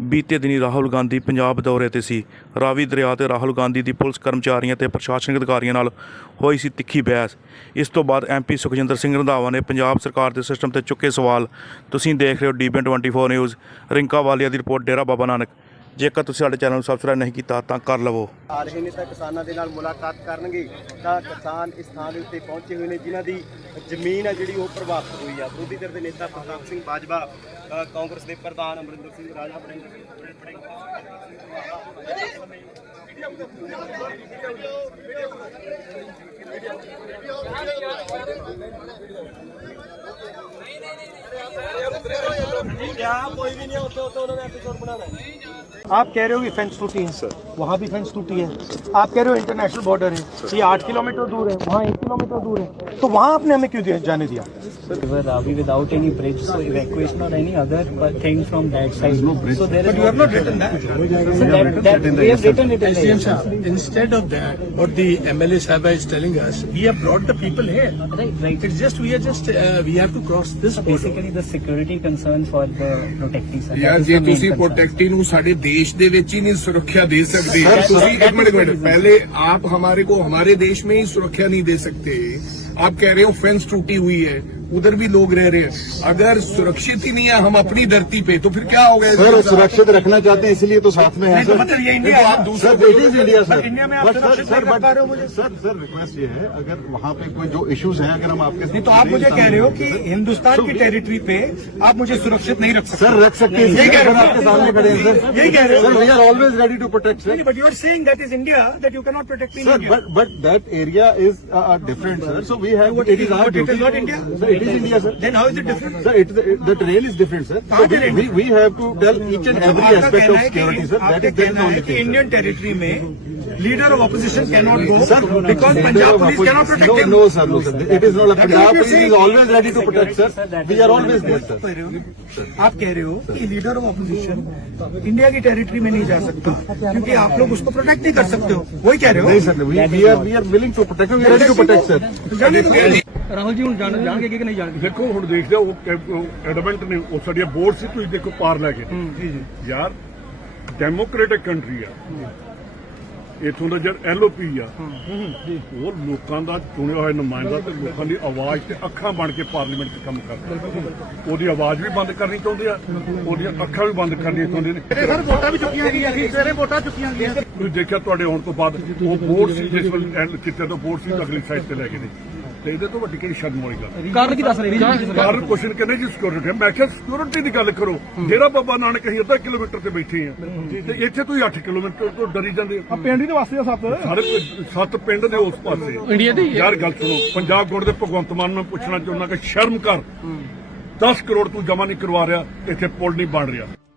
ਬੀਤੇ ਦਿਨੀ ਰਾਹੁਲ ਗਾਂਧੀ ਪੰਜਾਬ ਦੌਰੇ ਤੇ ਸੀ ਰਾਵੀ ਦਰਿਆ ਤੇ ਰਾਹੁਲ ਗਾਂਧੀ ਦੀ ਪੁਲਿਸ ਕਰਮਚਾਰੀਆਂ ਤੇ ਪ੍ਰਸ਼ਾਸਨਿਕ ਅਧਿਕਾਰੀਆਂ ਨਾਲ ਹੋਈ ਸੀ ਤਿੱਖੀ ਬਹਿਸ ਇਸ ਤੋਂ ਬਾਅਦ ਐਮਪੀ ਸੁਖਜਿੰਦਰ ਸਿੰਘ ਰੰਧਾਵਾ ਨੇ ਪੰਜਾਬ ਸਰਕਾਰ ਦੇ ਸਿਸਟਮ ਤੇ ਚੁੱਕੇ ਸਵਾਲ ਤੁਸੀਂ ਦੇਖ ਰਹੇ ਹੋ ਡੀਬੀ 24 ਨਿਊਜ਼ ਰਿੰਕਾ ਵਾਲੀਆ ਦੀ ਰਿਪੋਰਟ ਡੇਰਾ ਬਾਬਾ ਨਾਨਕ ਜੇਕਰ ਤੁਸੀਂ ਸਾਡੇ ਚੈਨਲ ਨੂੰ ਸਬਸਕ੍ਰਾਈਬ ਨਹੀਂ ਕੀਤਾ ਤਾਂ ਕਰ ਲਵੋ ਆ ਰਹੇ ਨੇ ਤਾਂ ਕਿਸਾਨਾਂ ਦੇ ਨਾਲ ਮੁਲਾਕਾਤ ਕਰਨਗੇ ਤਾਂ ਕਿਸਾਨ ਇਸ ਥਾਂ ਦੇ ਉੱਤੇ ਪਹੁੰਚੇ ਹੋਏ ਨੇ ਜਿਨ੍ਹਾਂ ਦੀ ਜ਼ਮੀਨ ਹੈ ਜਿਹੜੀ ਉਹ ਪ੍ਰਭਾਵਿਤ ਹੋਈ ਆ ਵਿਰੋਧੀ ਧਿਰ ਦੇ ਨੇਤਾ ਪ੍ਰਤਾਪ ਸਿੰਘ ਬਾਜਵਾ ਕਾਂਗਰਸ ਦੇ ਪ੍ਰਧਾਨ ਅਮਰਿੰਦਰ ਸਿੰਘ ਰਾਜਾ ਬਰਿੰਦਰ ਸਿੰਘ आप, होते होते हो आप कह रहे हो कि फेंस टूटी है सर वहाँ भी फेंस टूटी है आप कह रहे हो इंटरनेशनल बॉर्डर है ये आठ किलोमीटर दूर है वहाँ एक किलोमीटर दूर है तो वहाँ आपने हमें क्यों दिया, जाने दिया river ravi without any bridge so evacuation or any other thing from that side there no so there but you have not written that, that. So that, that we have written it in the SCM, sir. instead of that what the mla sahab is telling us we have brought the people here right, right. it's just we are just uh, we have to cross this so basically the security concern for the protecting sir yaar ye tusi protecting nu sade desh de vich hi nahi surakha de sakde sir tusi ek minute minute pehle aap hamare ko hamare desh mein hi surakha nahi de sakte आप कह रहे हो fence टूटी हुई है उधर भी लोग रह रहे हैं अगर सुरक्षित ही नहीं है हम अपनी धरती पे तो फिर क्या हो गया सर तो तो तो सुरक्षित रखना चाहते हैं इसलिए तो साथ में है सर सर सर रिक्वेस्ट ये है अगर वहाँ पे कोई जो इश्यूज है अगर हम आपके नहीं तो आप मुझे कह रहे हो कि हिंदुस्तान की टेरिटरी पे आप मुझे सुरक्षित नहीं रख सर रख सकते हैं यही कह रहे हैं sir we are always ready to protect sir but you are that is India that you cannot protect but that area is different sir so तो वी है trail is India, sir. Then how is it different? Sir, it, the, the trail is different, sir. So we, we, we have to tell each and every aspect of security, sir. That is the only thing. Indian territory may. Leader of opposition cannot go sir, because Punjab police cannot protect no, him. No, sir, no, sir. It is not a Punjab police is always ready to protect, sir. We are always there, sir. आप कह रहे हो कि leader of opposition India की territory में नहीं जा सकता क्योंकि आप लोग उसको प्रोटेक्ट नहीं कर सकते हो वही कह रहे हो नहीं sir we are we are willing to protect we are ready to protect sir Rahul ji ਹੁਣ ਜਾਣ ਜਾਣਗੇ ਕਿ ਨਹੀਂ ਜਾਣਗੇ ਦੇਖੋ ਹੁਣ ਦੇਖਦੇ ਉਹ ਐਡਵੈਂਟ ਨੇ ਉਹ ਸਾਡੀਆਂ ਬੋਰਡ ਸੀ ਤੁਸੀਂ ਦੇਖੋ ਪਾਰ ਲੈ ਕੇ ਜੀ ਜੀ ਯਾਰ ਡੈਮੋਕ੍ਰੈਟਿਕ ਕੰਟਰੀ ਆ ਇਥੋਂ ਦਾ ਜਦ ਐਲਓਪੀ ਆ ਹੂੰ ਜੀ ਉਹ ਲੋਕਾਂ ਦਾ ਚੁਣਿਆ ਹੋਇਆ ਨੁਮਾਇੰਦਾ ਤੇ ਲੋਕਾਂ ਦੀ ਆਵਾਜ਼ ਤੇ ਅੱਖਾਂ ਬਣ ਕੇ ਪਾਰਲੀਮੈਂਟ ਤੇ ਕੰਮ ਕਰਦਾ ਉਹਦੀ ਆਵਾਜ਼ ਵੀ ਬੰਦ ਕਰਨੀ ਚਾਹੁੰਦੇ ਆ ਉਹਦੀਆਂ ਅੱਖਾਂ ਵੀ ਬੰਦ ਕਰਨੀ ਚਾਹੁੰਦੇ ਨੇ ਇਹ ਸਰ ਵੋਟਾਂ ਵੀ ਚੁੱਕੀਆਂ ਗਈਆਂ ਸੀ ਸਾਰੇ ਵੋਟਾਂ ਚੁੱਕੀਆਂ ਗਈਆਂ ਤੁਸੀਂ ਦੇਖਿਆ ਤੁਹਾਡੇ ਹੁਣ ਤੋਂ ਬਾਅਦ ਉਹ ਬੋਰਡ ਸੀ ਜਿਸ ਵੇਲੇ ਕਿਤੇ ਤੋਂ ਬੋਰਡ ਸੀ ਅਗਲੀ ਸਾਈਡ ਤੇ ਲੈ ਕੇ ਨੇ ਇਹਦੇ ਤੋਂ ਵੱਡੀ ਕਿਹੜੀ ਸ਼ਰਮ ਵਾਲੀ ਗੱਲ ਕਾਰਨ ਕੀ ਦੱਸ ਰਹੇ ਜੀ ਕਾਰਨ ਕੁਸ਼ਨ ਕਹਿੰਦੇ ਜੀ ਸਿਕਿਉਰਿਟੀ ਮੈਂ ਕਿਹਾ ਸਿਕਿਉਰਿਟੀ ਦੀ ਗੱਲ ਕਰੋ ਜਿਹੜਾ ਬਾਬਾ ਨਾਨਕ ਅਸੀਂ ਅੱਧਾ ਕਿਲੋਮੀਟਰ ਤੇ ਬੈਠੇ ਆ ਤੇ ਇੱਥੇ ਤੁਸੀਂ 8 ਕਿਲੋਮੀਟਰ ਤੋਂ ਡਰੀ ਜਾਂਦੇ ਆ ਪਿੰਡ ਹੀ ਦੇ ਵਾਸਤੇ ਆ ਸੱਤ ਸਾਰੇ ਸੱਤ ਪਿੰਡ ਦੇ ਉਸ ਪਾਸੇ ਇੰਡੀਆ ਦੇ ਯਾਰ ਗੱਲ ਸੁਣੋ ਪੰਜਾਬ ਗੋੜ ਦੇ ਭਗਵੰਤ ਮਾਨ ਨੂੰ ਪੁੱਛਣਾ ਚਾਹੁੰਦਾ ਕਿ ਸ਼ਰਮ ਕਰ 10 ਕਰੋੜ ਤੂੰ ਜਮਾ ਨਹੀਂ ਕਰਵਾ ਰਿਹਾ ਇੱਥੇ ਪੁਲ ਨਹੀਂ ਬਣ ਰਿਹਾ